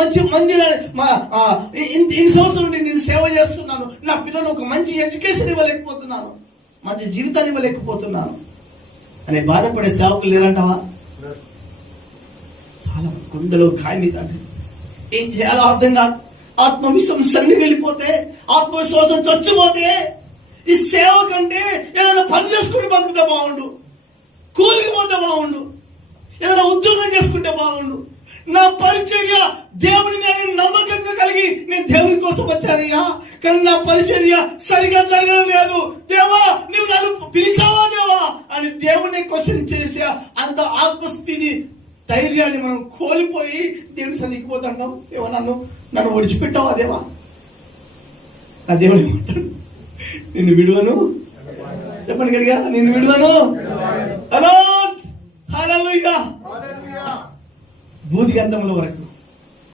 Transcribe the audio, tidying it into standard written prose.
మంచి మందిరాన్ని ఇన్ని సంవత్సరం నేను సేవ చేస్తున్నాను, నా పిల్లలు ఒక మంచి ఎడ్యుకేషన్ ఇవ్వలేకపోతున్నాను, మంచి జీవితాన్ని ఇవ్వలేకపోతున్నాను అనే బాధపడే సేవకులు లేరంటావా? చాలా గుండెలో ఖాయిమీ. ఏం చేయాలో అర్థం కాదు. ఆత్మవిశ్వాసం సరిగ్గా వెళ్ళిపోతే, ఆత్మవిశ్వాసం చచ్చిపోతే, ఈ సేవ కంటే ఏదైనా పని చేసుకుని బతుకుతే బాగుండు, కూలికి పోతే బాగుండు, ఏదైనా ఉద్యోగం చేసుకుంటే బాగుండు. నా పరిచర్య దేవుని మీద నమ్మకంగా కలిగి నేను దేవుని కోసం వచ్చానయ్యా, కానీ నా పరిచర్య సరిగా జరగడం లేదు, దేవా నువ్వు నన్ను పిలిచావా దేవా అని దేవుడిని క్వశ్చన్ చేసే అంత ఆత్మస్థితిని, ధైర్యాన్ని మనం కోల్పోయి దేవుని సన్నిధికి పోతున్నాం. దేవా నన్ను ఒడిచిపెట్టావా దేవా? నా దేవుడు ఏమంటాడు? నిన్ను విడువను. చెప్పండి గడిగా, నిన్ను విడువను. హలో హల్లెలూయా. బూది గంధంలో వరకు